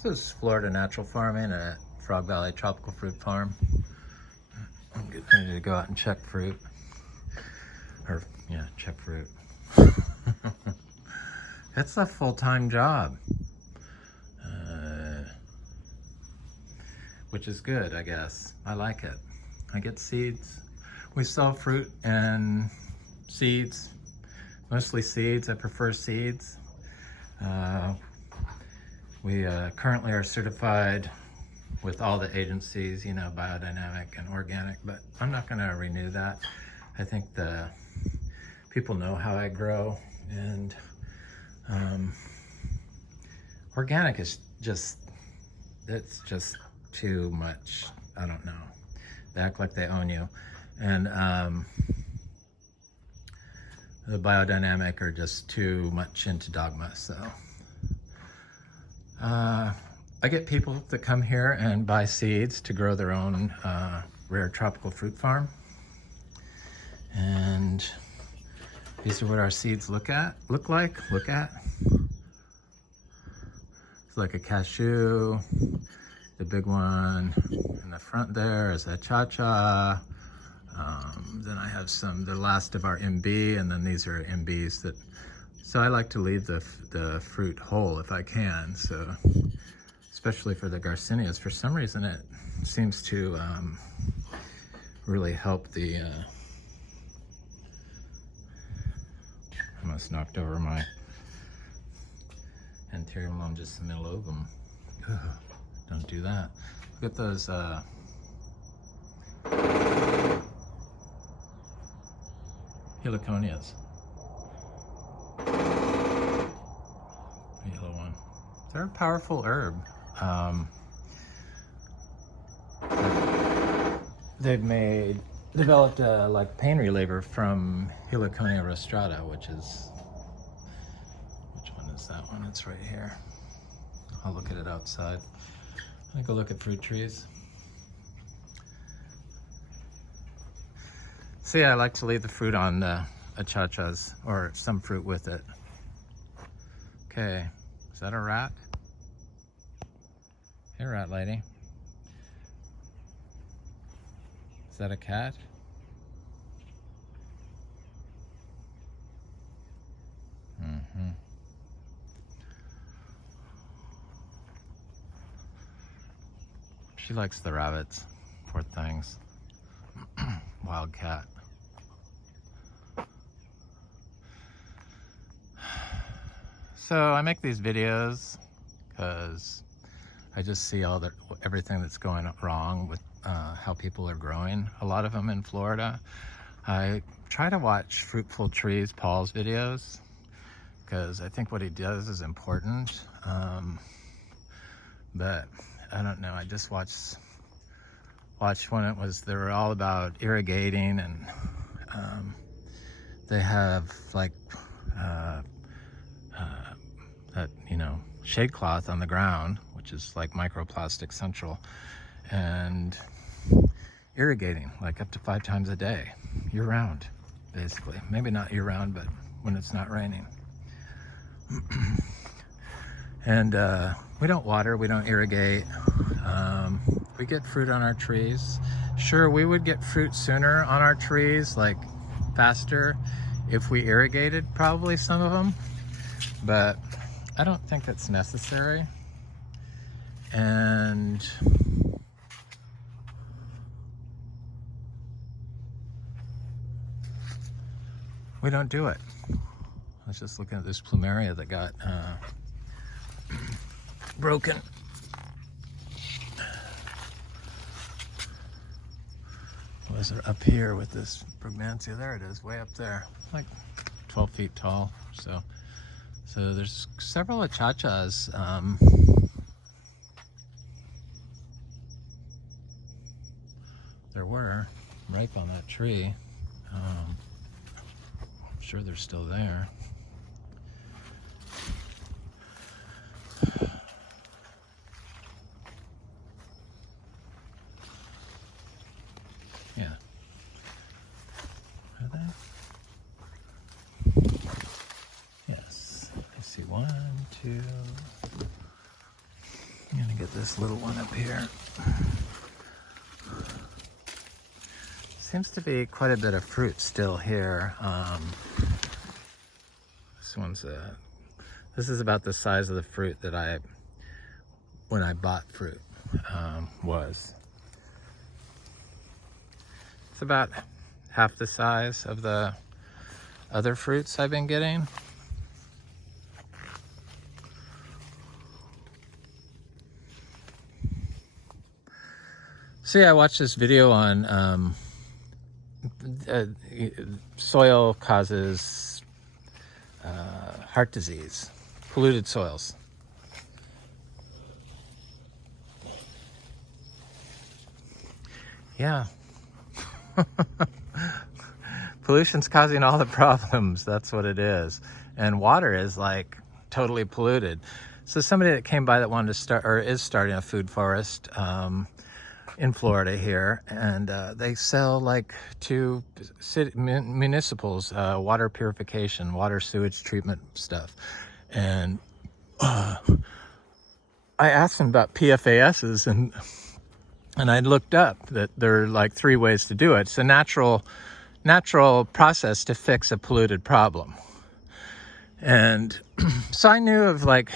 This is Florida Natural Farming at Frog Valley Tropical Fruit Farm. I'm getting ready to go out and check fruit. Or, yeah, check fruit. It's a full-time job. Which is good, I guess. I like it. I get seeds. We sell fruit and seeds, mostly seeds. I prefer seeds. We currently are certified with all the agencies, you know, biodynamic and organic, but I'm not going to renew that. I think the people know how I grow, and organic is just, it's just too much. I don't know. They act like they own you. And the biodynamic are just too much into dogma, so. I get people that come here and buy seeds to grow their own rare tropical fruit farm. And these are what our seeds look like. It's like a cashew. The big one in the front there is Achachairu. Then I have some, the last of our MB, and then these are MBs that, so I like to leave the fruit whole if I can. So, especially for the Garcinias, for some reason it seems to really help the, I almost knocked over my anterior longus millobum. Ugh, don't do that. Look at those heliconias. Yellow one. They're a powerful herb. They've developed a like pain reliever from Heliconia rostrata, which one is that one? It's right here. I'll look at it outside. I go look at fruit trees. See, I like to leave the fruit on the achachas, or some fruit with it. Okay, is that a rat? Hey, rat lady. Is that a cat? Mm-hmm. She likes the rabbits, poor things. Wild cat. So I make these videos because I just see everything that's going wrong with how people are growing. A lot of them in Florida. I try to watch Fruitful Trees, Paul's videos, because I think what he does is important. But I don't know. I just watched when they were all about irrigating, and they have like that, you know, shade cloth on the ground, which is like microplastic central, and irrigating like up to 5 times a day, year round, basically. Maybe not year round, but when it's not raining. And we don't water, we don't irrigate. We get fruit on our trees. Sure, we would get fruit sooner on our trees, like faster, if we irrigated probably some of them, but I don't think that's necessary. And we don't do it. I was just looking at this plumeria that got broken. Was it up here with this Brugmansia? There it is, way up there, like 12 feet tall. So there's several achachas. There were ripe on that tree. I'm sure they're still there. Yeah. Are they? Yes. I see 1, 2. get this little one up here. Seems to be quite a bit of fruit still here. This is about the size of the fruit that when I bought fruit, was. It's about half the size of the other fruits I've been getting. So yeah, I watched this video on soil causes heart disease, polluted soils. Yeah. Pollution's causing all the problems. That's what it is. And water is like totally polluted. So somebody that came by that wanted to start, or is starting a food forest in Florida here, and they sell like to municipals, water purification, water sewage treatment stuff. And I asked them about PFASs, and I looked up that there are like 3 ways to do it. It's a natural process to fix a polluted problem. And so I knew of like,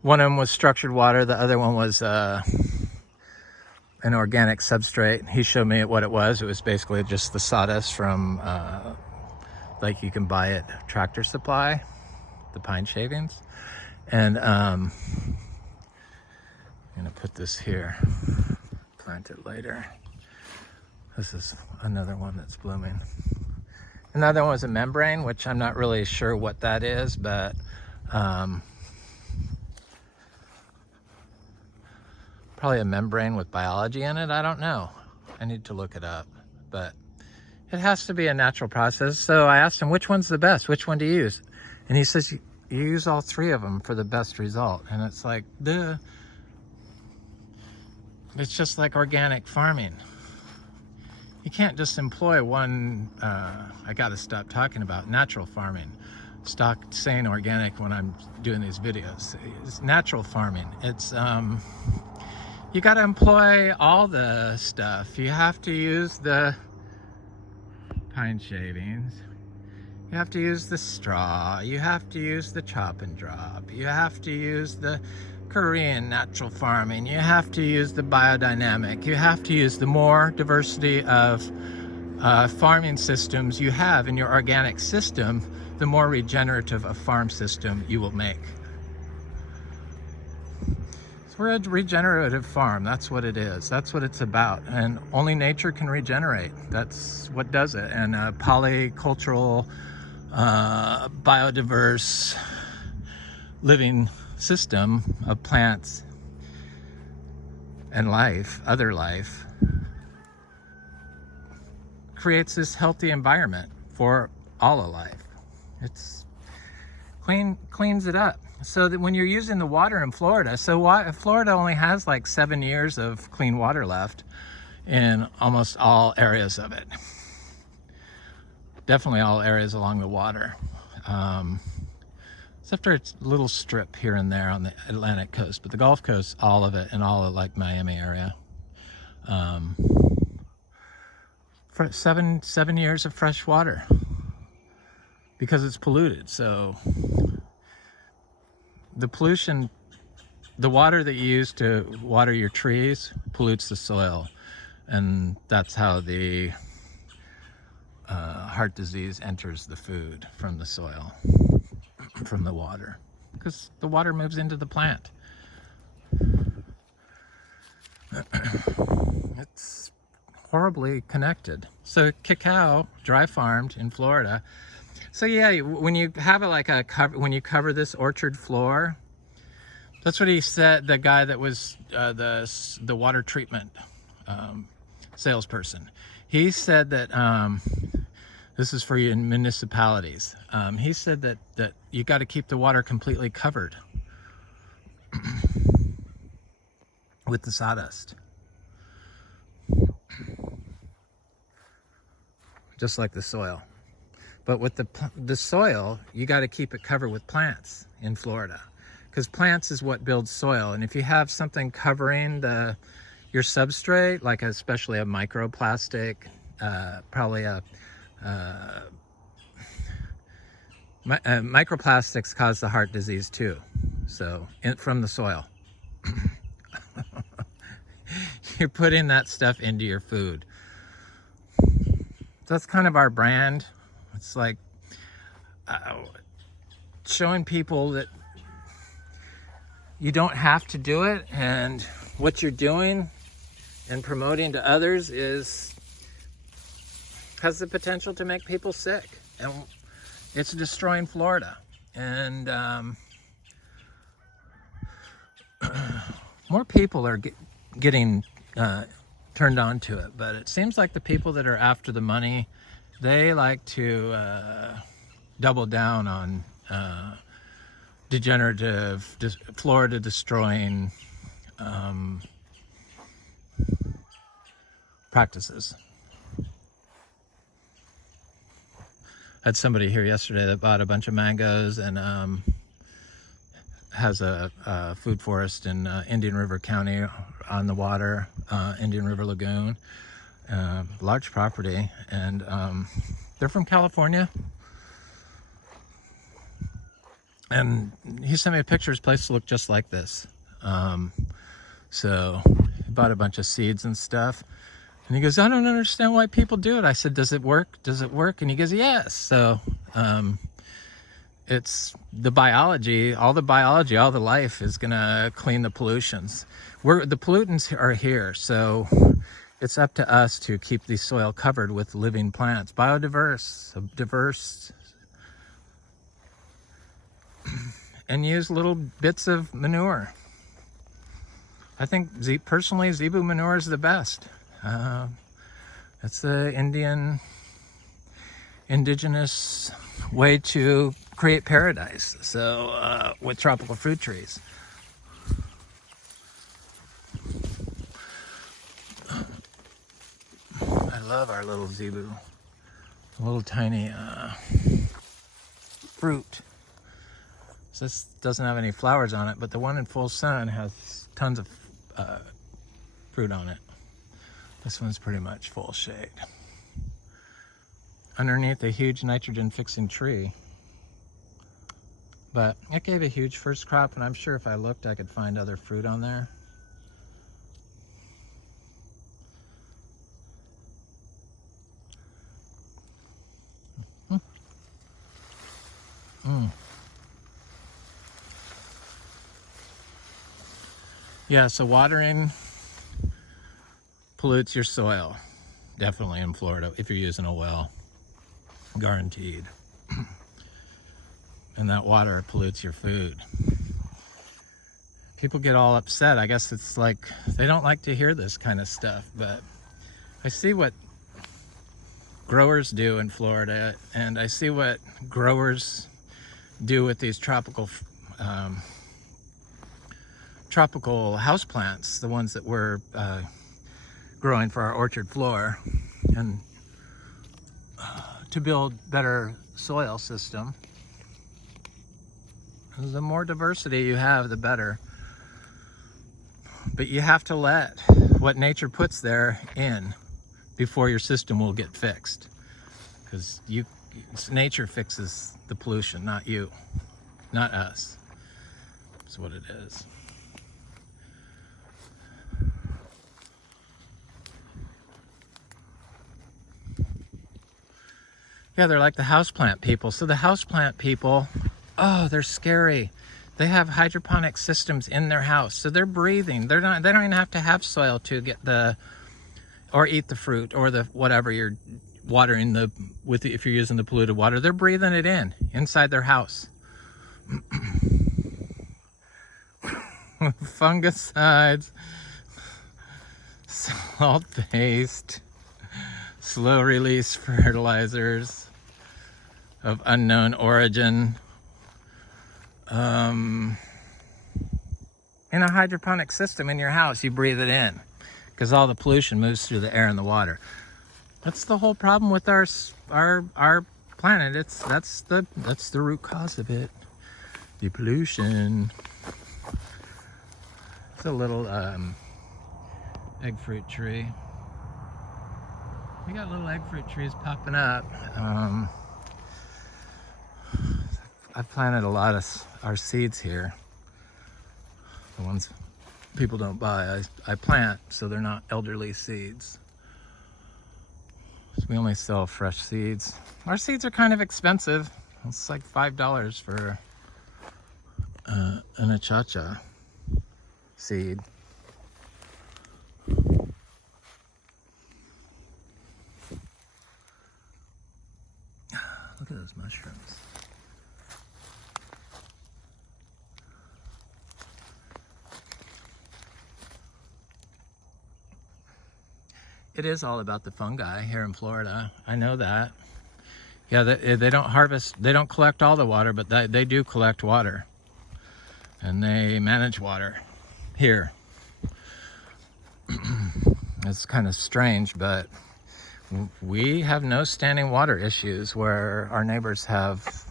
one of them was structured water, the other one was an organic substrate. He showed me what it was. It was basically just the sawdust from like you can buy at Tractor Supply, the pine shavings. And I'm gonna put this here, plant it later. This is another one that's blooming. Another one was a membrane, which I'm not really sure what that is, but probably a membrane with biology in it. I don't know. I need to look it up, but it has to be a natural process. So I asked him, which one's the best? Which one to use? And he says, you use all 3 of them for the best result. And it's like, duh. It's just like organic farming. You can't just employ one. I got to stop talking about natural farming. Stop saying organic when I'm doing these videos. It's natural farming. It's you got to employ all the stuff. You have to use the pine shavings. You have to use the straw. You have to use the chop and drop. You have to use the Korean natural farming. You have to use the biodynamic. You have to use the more diversity of farming systems you have in your organic system, the more regenerative a farm system you will make. So we're a regenerative farm. That's what it is. That's what it's about. And only nature can regenerate. That's what does it. And a polycultural, biodiverse living system of plants and life, other life, creates this healthy environment for all of life. It's cleans it up. So that when you're using the water in Florida, Florida only has like 7 years of clean water left in almost all areas of it. Definitely all areas along the water. Except for a little strip here and there on the Atlantic coast, but the Gulf Coast, all of it, and all of like Miami area. For 7 years of fresh water because it's polluted. So the pollution, the water that you use to water your trees pollutes the soil, and that's how the heart disease enters the food from the soil, from the water, because the water moves into the plant. It's horribly connected. So cacao, dry farmed in Florida. So yeah, when you have it like a cover, when you cover this orchard floor, that's what he said. The guy that was the water treatment salesperson, he said that this is for you in municipalities. He said that you got to keep the water completely covered with the sawdust, just like the soil. But with the soil, you got to keep it covered with plants in Florida, because plants is what builds soil. And if you have something covering your substrate, like especially a microplastic, probably microplastics cause the heart disease too. So from the soil. You're putting that stuff into your food. That's kind of our brand. It's like showing people that you don't have to do it, and what you're doing and promoting to others has the potential to make people sick, and it's destroying Florida. And more people are getting turned on to it, but it seems like the people that are after the money, they like to double down on degenerative, Florida destroying practices. I had somebody here yesterday that bought a bunch of mangoes and has a food forest in Indian River County on the water, Indian River Lagoon, large property, and they're from California. And he sent me a picture. His place looked just like this. So he bought a bunch of seeds and stuff. And he goes, I don't understand why people do it. I said, does it work? Does it work? And he goes, yes. So it's the biology, all the life is going to clean the pollutions. The pollutants are here. So it's up to us to keep the soil covered with living plants, diverse, and use little bits of manure. I think personally, zebu manure is the best. It's the indigenous way to create paradise. So with tropical fruit trees. I love our little zebu, a little tiny fruit. So this doesn't have any flowers on it, but the one in full sun has tons of fruit on it. This one's pretty much full shade. Underneath a huge nitrogen fixing tree. But it gave a huge first crop, and I'm sure if I looked I could find other fruit on there. Yeah, so watering pollutes your soil, definitely in Florida, if you're using a well, guaranteed. And that water pollutes your food. People get all upset. I guess it's like they don't like to hear this kind of stuff, but I see what growers do in Florida, and I see what growers do with these tropical houseplants, the ones that we're growing for our orchard floor, and to build better soil system. The more diversity you have, the better. But you have to let what nature puts there in before your system will get fixed. Because nature fixes the pollution, not you, not us. That's what it is. Yeah, they're like the houseplant people. So the houseplant people, oh, they're scary. They have hydroponic systems in their house, so they're breathing. They don't even have to have soil to get or eat the fruit or the whatever you're watering if you're using the polluted water. They're breathing it in inside their house. Fungicides, salt-based, slow-release fertilizers of unknown origin. In a hydroponic system in your house, you breathe it in because all the pollution moves through the air and the water. That's the whole problem with our planet. That's the root cause of it. The pollution. a little egg fruit tree. We got little egg fruit trees popping up. I've planted a lot of our seeds here. The ones people don't buy, I plant so they're not elderly seeds. So we only sell fresh seeds. Our seeds are kind of expensive. It's like $5 for an Achachairu seed. Look at those mushrooms. It is all about the fungi here in Florida. I know that. Yeah, they don't harvest, they don't collect all the water, but they do collect water. And they manage water here. It's kind of strange, but we have no standing water issues where our neighbors have.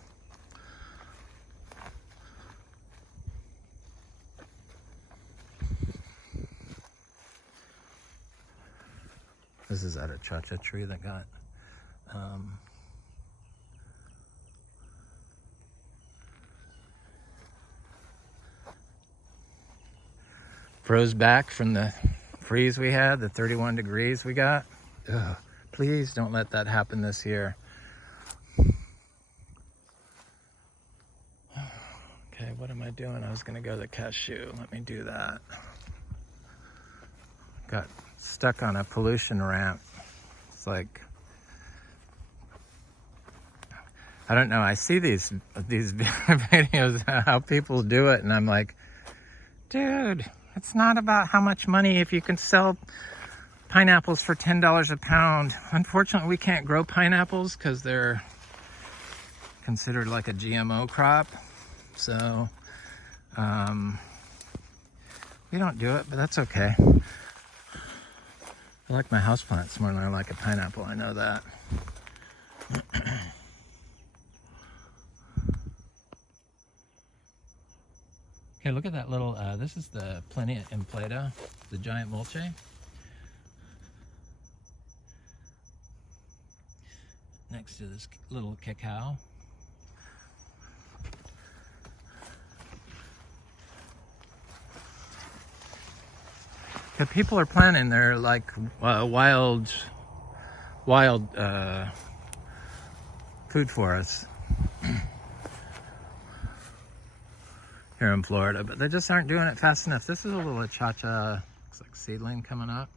This is that Achachairu tree that got froze back from the freeze we had, the 31 degrees we got. Ugh, please don't let that happen this year. Okay, what am I doing? I was gonna go to the Cashew. Let me do that. Got stuck on a pollution ramp. It's like, I don't know, I see these videos how people do it, and I'm like, dude, it's not about how much money. If you can sell pineapples for $10 a pound. Unfortunately, we can't grow pineapples because they're considered like a GMO crop. So we don't do it, but that's okay. I like my houseplants more than I like a pineapple, I know that. Okay, look at that little, this is the Plenia implata, the giant mulch. Next to this little cacao. Yeah, people are planting their like wild food forests here in Florida, but they just aren't doing it fast enough. This is a little Achachairu, looks like seedling coming up.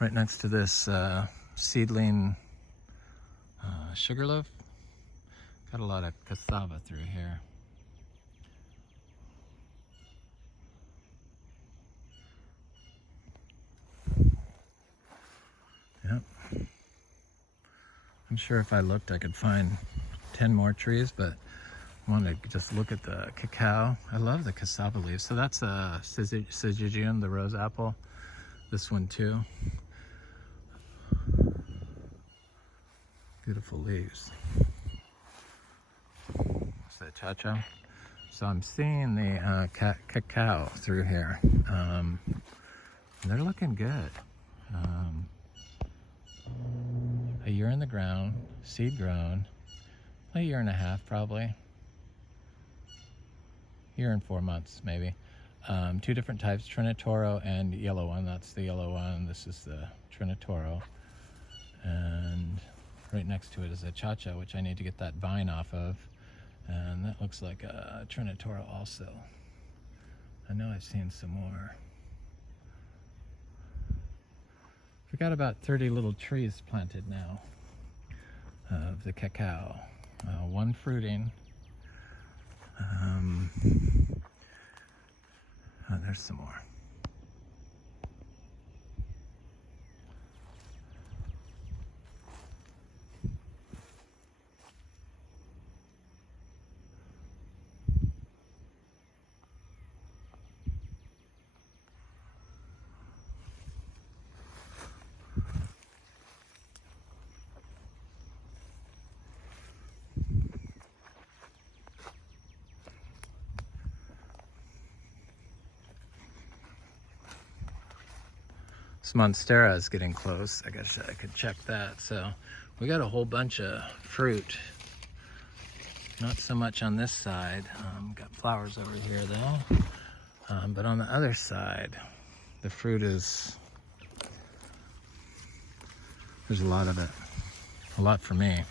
Right next to this seedling sugarloaf. Got a lot of cassava through here. Yep. I'm sure if I looked I could find 10 more trees, but I want to just look at the cacao. I love the cassava leaves. So that's a Syzygium, the rose apple. This one too. Beautiful leaves. It's the Achachairu. So I'm seeing the cacao through here. They're looking good. A year in the ground, seed grown, a year and a half probably. Year and 4 months maybe. Two different types, Trinitoro and yellow one. That's the yellow one. This is the Trinitoro. And right next to it is a Achachairu, which I need to get that vine off of. And that looks like a Trinitoro also. I know I've seen some more. We've got about 30 little trees planted now of the cacao. One fruiting. Oh, there's some more. This Monstera is getting close. I guess I could check that. So we got a whole bunch of fruit. Not so much on this side. Got flowers over here though. But on the other side, the fruit is, there's a lot of it. A lot for me.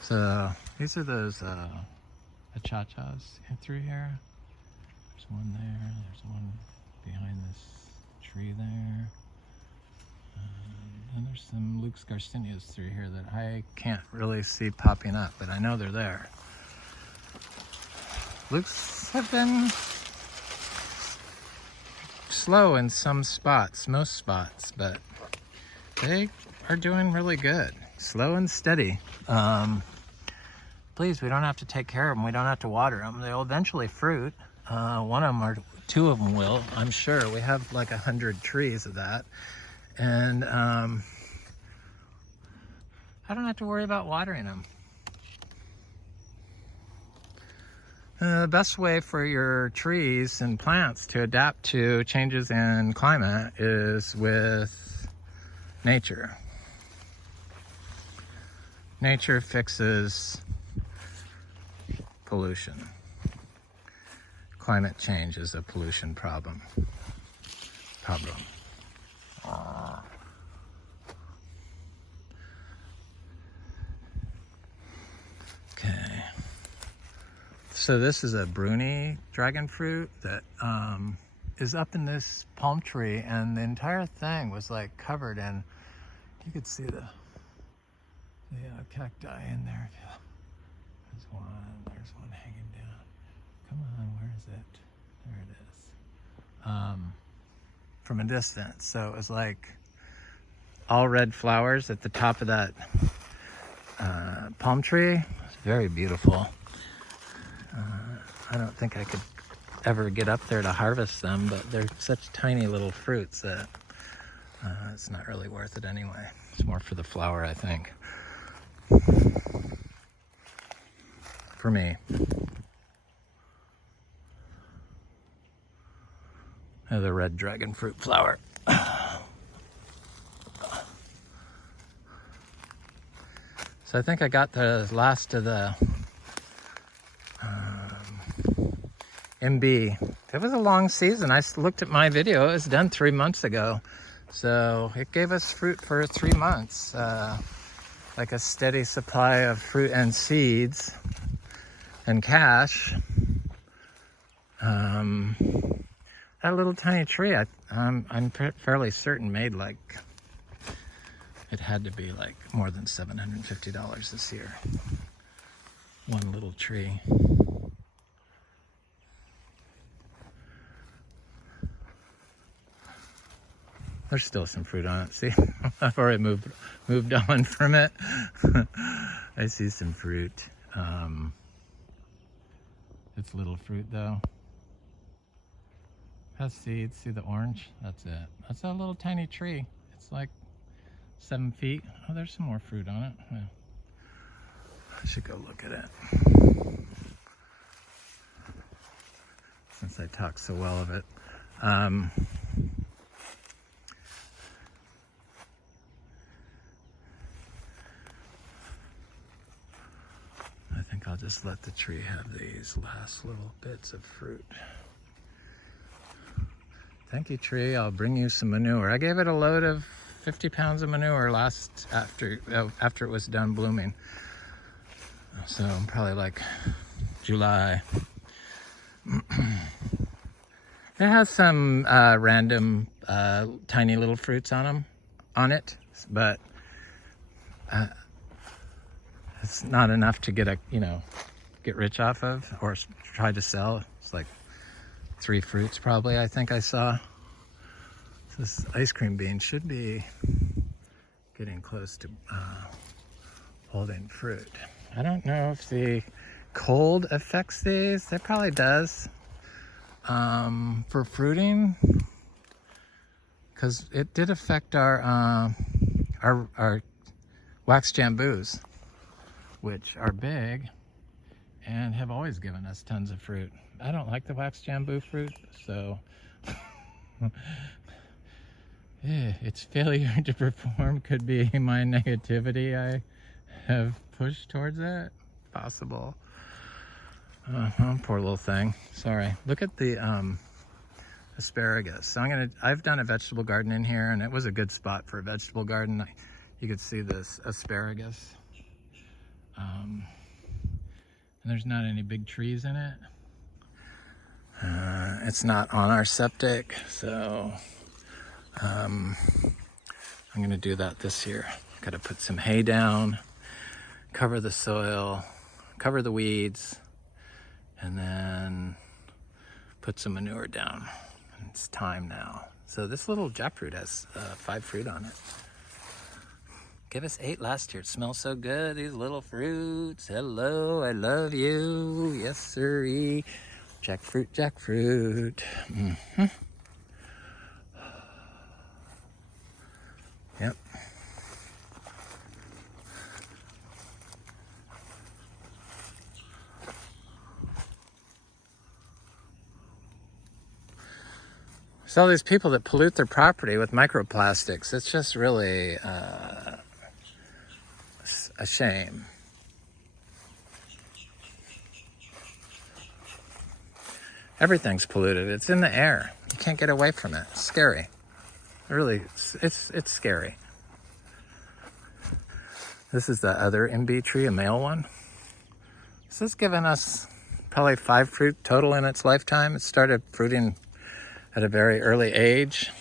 So these are those achachas through here. There's one there. There's one behind this tree there. And there's some Luke's Garcinias through here that I can't really see popping up, but I know they're there. Luke's have been slow in some spots, most spots, but they are doing really good. Slow and steady. Please, we don't have to take care of them. We don't have to water them. They'll eventually fruit. One of them or two of them will, I'm sure. We have like 100 trees of that. And I don't have to worry about watering them. The best way for your trees and plants to adapt to changes in climate is with nature. Nature fixes pollution. Climate change is a pollution problem. Okay. So this is a Bruni dragon fruit that is up in this palm tree, and the entire thing was like covered in, you could see the cacti in there. There's one hanging down. Come on, where is it? There it is. From a distance. So it was like all red flowers at the top of that palm tree. It's very beautiful. I don't think I could ever get up there to harvest them, but they're such tiny little fruits that it's not really worth it anyway. It's more for the flower, I think. For me. The red dragon fruit flower. So I think I got the last of the MB. It was a long season. I looked at my video. It was done 3 months ago. So it gave us fruit for 3 months. Like a steady supply of fruit and seeds and cash. That little tiny tree, I'm fairly certain made like, it had to be like more than $750 this year. One little tree. There's still some fruit on it. See, I've already moved on from it. I see some fruit. It's little fruit though. Has seeds. See the orange? That's it. That's a little tiny tree. It's like 7 feet. Oh, there's some more fruit on it. Yeah. I should go look at it. Since I talk so well of it. I think I'll just let the tree have these last little bits of fruit. Thank you, tree. I'll bring you some manure. I gave it a load of 50 pounds of manure after it was done blooming. So probably like July. It has some random tiny little fruits on it, but it's not enough to get get rich off of or try to sell. It's like 3 fruits probably, I think I saw. This ice cream bean should be getting close to holding fruit. I don't know if the cold affects these. It probably does for fruiting, because it did affect our wax jambus, which are big and have always given us tons of fruit. I don't like the wax jambu fruit, so Its failure to perform could be my negativity I have pushed towards it. Possible. Poor little thing. Sorry. Look at the asparagus. So I've done a vegetable garden in here, and it was a good spot for a vegetable garden. You could see this asparagus. And there's not any big trees in it. It's not on our septic, so I'm gonna do that this year. Gotta put some hay down, cover the soil, cover the weeds, and then put some manure down. It's time now. So this little jackfruit has 5 fruit on it. Gave us 8 last year. It smells so good, these little fruits. Hello, I love you. Yes, sirree. Jackfruit, jackfruit. Mm-hmm. Yep. So all these people that pollute their property with microplastics, it's just really a shame. Everything's polluted. It's in the air. You can't get away from it. It's scary. Really, it's scary. This is the other MB tree, a male one. This has given us probably 5 fruit total in its lifetime. It started fruiting at a very early age.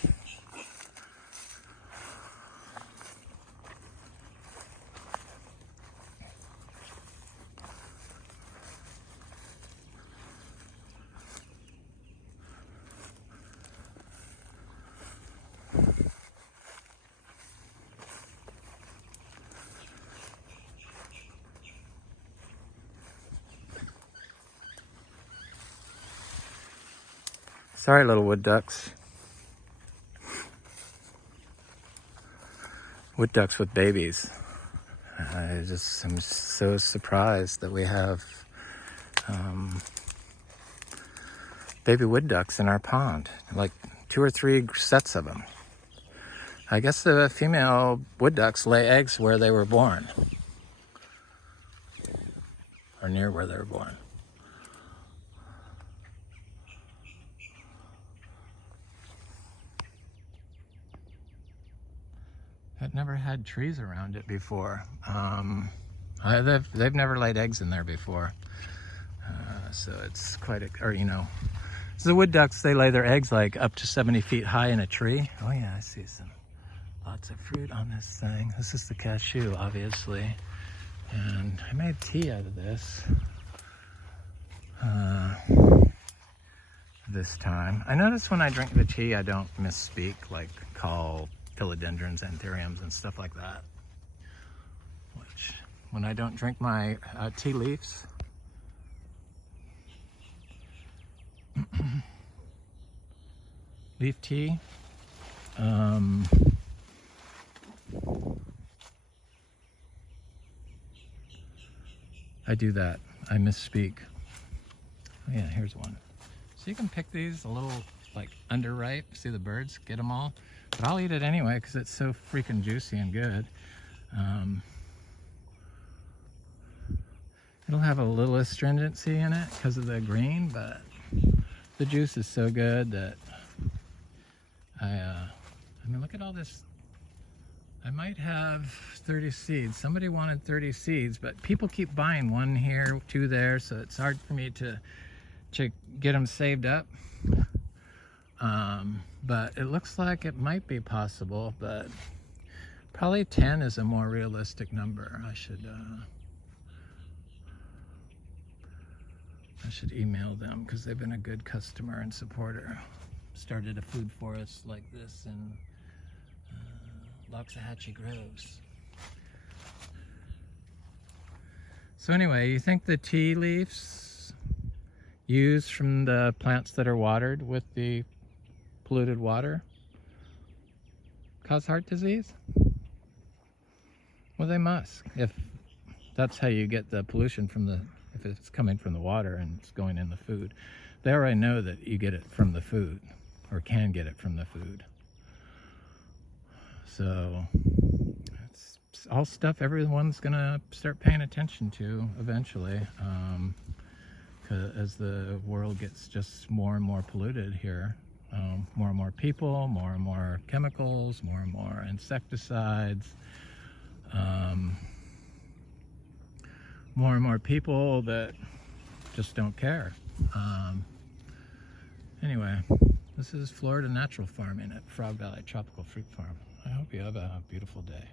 Sorry, little wood ducks. Wood ducks with babies. I'm so surprised that we have baby wood ducks in our pond. Like 2 or 3 sets of them. I guess the female wood ducks lay eggs where they were born. Or near where they were born. It never had trees around it before. They've never laid eggs in there before. So it's quite so the wood ducks, they lay their eggs like up to 70 feet high in a tree. Oh yeah, I see lots of fruit on this thing. This is the cashew, obviously. And I made tea out of this. This time. I notice when I drink the tea, I don't misspeak, like call philodendrons, anthuriums, and stuff like that. Which, when I don't drink my tea leaves, leaf tea, I do that. I misspeak. Oh yeah, here's one. So you can pick these a little like underripe. See the birds? Get them all. But I'll eat it anyway because it's so freaking juicy and good. It'll have a little astringency in it because of the green, but the juice is so good that I mean, look at all this. I might have 30 seeds. Somebody wanted 30 seeds, but people keep buying 1 here, 2 there, so it's hard for me to get them saved up. But it looks like it might be possible, but probably 10 is a more realistic number. I should email them because they've been a good customer and supporter. Started a food forest like this in Achachairu groves. So anyway, you think the tea leaves used from the plants that are watered with the polluted water cause heart disease? Well, they must. If that's how you get the pollution if it's coming from the water and it's going in the food. They already know that you get it from the food, or can get it from the food. So it's all stuff everyone's gonna start paying attention to eventually, as the world gets just more and more polluted here. More and more people, more and more chemicals, more and more insecticides, more and more people that just don't care. Anyway, this is Florida Natural Farming at Frog Valley Tropical Fruit Farm. I hope you have a beautiful day.